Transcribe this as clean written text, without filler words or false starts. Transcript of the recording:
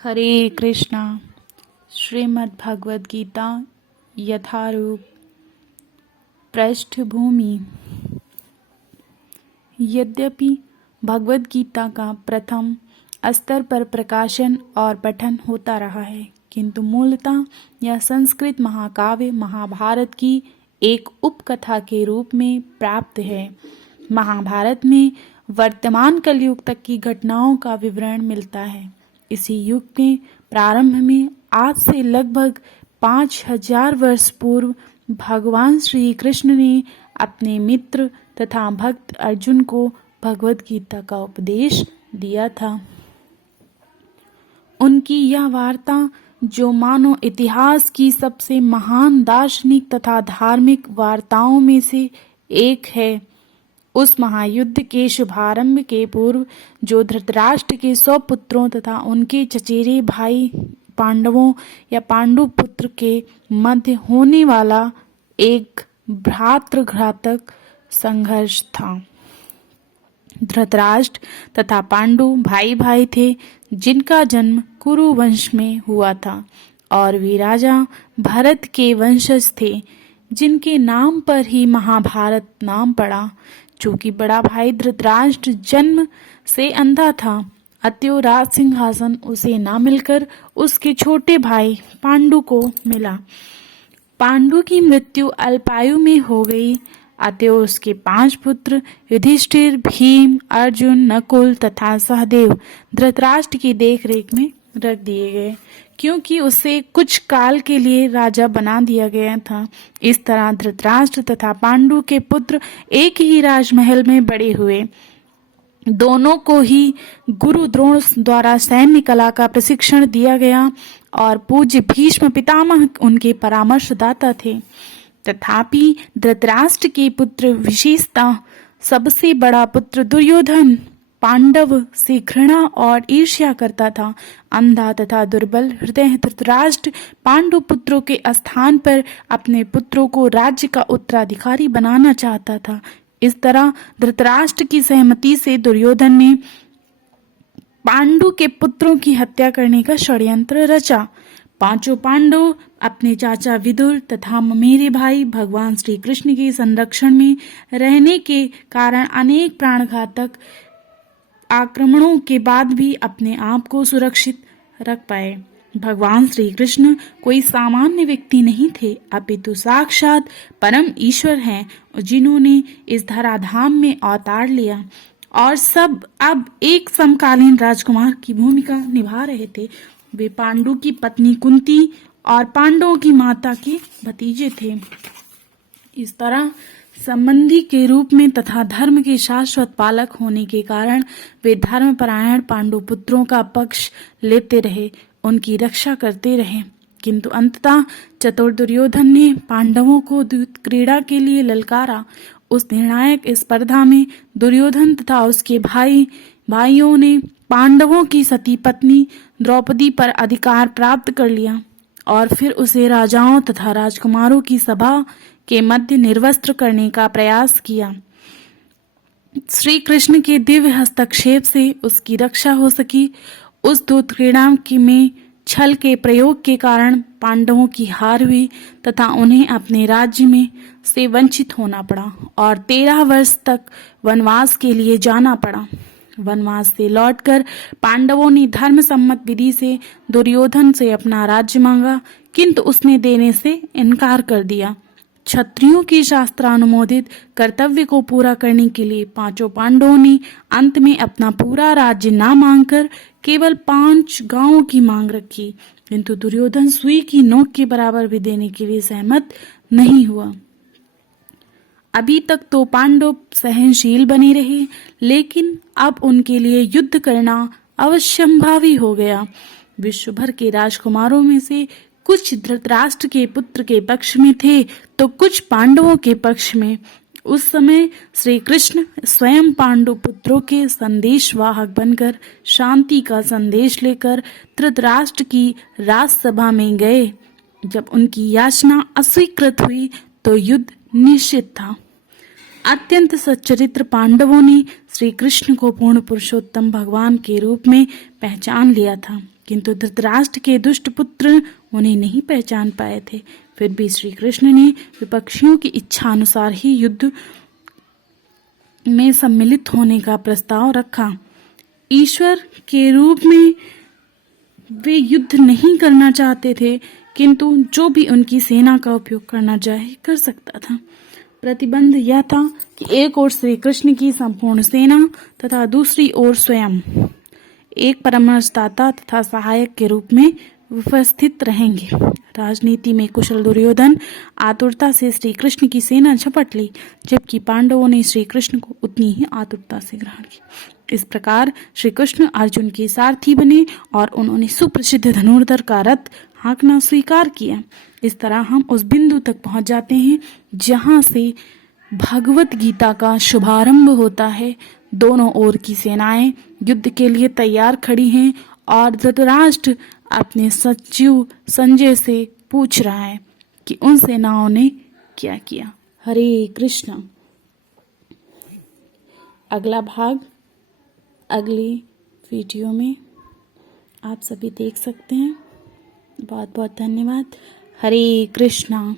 हरे कृष्णा। श्रीमद् भगवद गीता यथारूप। पृष्ठभूमि। यद्यपि भगवद गीता का प्रथम स्तर पर प्रकाशन और पठन होता रहा है, किंतु मूलतः यह संस्कृत महाकाव्य महाभारत की एक उपकथा के रूप में प्राप्त है। महाभारत में वर्तमान कलयुग तक की घटनाओं का विवरण मिलता है। इसी युग में प्रारंभ में आज से लगभग 5000 वर्ष पूर्व भगवान श्री कृष्ण ने अपने मित्र तथा भक्त अर्जुन को भगवद गीता का उपदेश दिया था। उनकी यह वार्ता, जो मानो इतिहास की सबसे महान दार्शनिक तथा धार्मिक वार्ताओं में से एक है, उस महायुद्ध के शुभारंभ के पूर्व जो धृतराष्ट्र के 100 पुत्रों तथा उनके चचेरे भाई पांडवों या पांडुपुत्र के मध्य होने वाला एक भ्रातृघातक संघर्ष था। धृतराष्ट्र तथा पांडु भाई भाई थे, जिनका जन्म कुरु वंश में हुआ था और वे राजा भरत के वंशज थे, जिनके नाम पर ही महाभारत नाम पड़ा। चूंकि बड़ा भाई धृतराष्ट्र जन्म से अंधा था, अतएव राज सिंहासन उसे ना मिलकर उसके छोटे भाई पांडु को मिला। पांडु की मृत्यु अल्पायु में हो गई, अतएव उसके 5 पुत्र युधिष्ठिर, भीम, अर्जुन, नकुल तथा सहदेव धृतराष्ट्र की देखरेख में रख दिए गए, क्योंकि उसे कुछ काल के लिए राजा बना दिया गया था। इस तरह धृतराष्ट्र तथा पांडु के पुत्र एक ही राजमहल में बड़े हुए। दोनों को ही गुरु द्रोण द्वारा सैन्य कला का प्रशिक्षण दिया गया और पूज्य भीष्म पितामह उनके परामर्शदाता थे। तथापि धृतराष्ट्र के पुत्र, विशेषतः सबसे बड़ा पुत्र दुर्योधन, पांडव से घृणा और ईर्ष्या करता था। अंधा तथा दुर्बल हृदय धृतराष्ट्र पांडु पुत्रों के स्थान पर अपने पुत्रों को राज्य का उत्तराधिकारी बनाना चाहता था। इस तरह धृतराष्ट्र की सहमति से दुर्योधन ने पांडु के पुत्रों की हत्या करने का षड्यंत्र रचा। 5 पांडव अपने चाचा विदुर तथा मेरे भाई भगवान श्री कृष्ण के संरक्षण में रहने के कारण अनेक प्राणघातक आक्रमणों के बाद भी अपने आप को सुरक्षित रख पाए। भगवान श्री कृष्ण कोई सामान्य व्यक्ति नहीं थे, अपितु साक्षात परम ईश्वर हैं, जिन्होंने इस धराधाम में अवतार लिया और सब अब एक समकालीन राजकुमार की भूमिका निभा रहे थे। वे पांडु की पत्नी कुंती और पांडवों की माता के भतीजे थे। इस तरह संबंधी के रूप में तथा धर्म के शाश्वत पालक होने के कारण वे धर्मपरायण पांडु पुत्रों का पक्ष लेते रहे, उनकी रक्षा करते रहे। किंतु अंततः चतुर दुर्योधन ने पांडवों को द्यूत क्रीड़ा के लिए ललकारा। उस निर्णायक स्पर्धा में दुर्योधन तथा उसके भाइयों ने पांडवों की सती पत्नी द्रौपदी पर अधिकार प्राप्त कर लिया और फिर उसे राजाओं तथा राजकुमारों की सभा के मध्य निर्वस्त्र करने का प्रयास किया। श्री कृष्ण के दिव्य हस्तक्षेप से उसकी रक्षा हो सकी। उस दूत क्रीड़ा में छल के प्रयोग के कारण पांडवों की हार हुई तथा उन्हें अपने राज्य में से वंचित होना पड़ा और 13 वर्ष तक वनवास के लिए जाना पड़ा। वनवास से लौटकर पांडवों ने धर्म सम्मत विधि से दुर्योधन से अपना राज्य मांगा, किंतु उसने देने से इनकार कर दिया। क्षत्रियों के शास्त्रानुमोदित कर्तव्य को पूरा करने के लिए 5 पांडवों ने अंत में अपना पूरा राज्य ना मांगकर केवल 5 गांवों की मांग रखी, किंतु दुर्योधन सुई की नोक के बराबर भी देने के लिए सहमत नहीं हुआ। अभी तक तो पांडव सहनशील बने रहे, लेकिन अब उनके लिए युद्ध करना अवश्यंभावी हो गया। विश्व भर के राजकुमारों में से कुछ धृतराष्ट्र के पुत्र के पक्ष में थे तो कुछ पांडवों के पक्ष में। उस समय श्री कृष्ण स्वयं पांडु पुत्रों के संदेशवाहक बनकर शांति का संदेश लेकर धृतराष्ट्र की राजसभा में गए। जब उनकी याचना अस्वीकृत हुई तो युद्ध निश्चित था। अत्यंत सच्चरित्र पांडवों ने श्री कृष्ण को पूर्ण पुरुषोत्तम भगवान के रूप में पहचान लिया था। किंतु धृतराष्ट्र के दुष्ट पुत्र उन्हें नहीं पहचान पाए थे। फिर भी श्री कृष्ण ने विपक्षियों की इच्छा अनुसार ही युद्ध में सम्मिलित होने का प्रस्ताव रखा। ईश्वर के रूप में वे युद्ध नहीं करना चाहते थे, किंतु जो भी उनकी सेना का उपयोग करना चाहे कर सकता था। प्रतिबंध यह था कि एक ओर श्री कृष्ण की संपूर्ण सेना तथा दूसरी ओर स्वयं एक परामर्शदाता तथा सहायक के रूप में उपस्थित रहेंगे। राजनीति में कुशल दुर्योधन आतुरता से श्री कृष्ण की सेना झपट ली, जबकि पांडवों ने श्री कृष्ण को उतनी ही आतुरता से ग्रहण किया। इस प्रकार श्री कृष्ण अर्जुन के सारथी बने और उन्होंने सुप्रसिद्ध धनुर्धर का रथ हाँकना स्वीकार किया। इस तरह हम उस बिंदु तक पहुंच जाते हैं जहां से भगवत गीता का शुभारंभ होता है। दोनों ओर की सेनाएं युद्ध के लिए तैयार खड़ी हैं और धृतराष्ट्र अपने सचिव संजय से पूछ रहा है कि उन सेनाओं ने क्या किया। हरे कृष्ण। अगला भाग अगले वीडियो में आप सभी देख सकते हैं। बहुत बहुत धन्यवाद। हरे कृष्णा।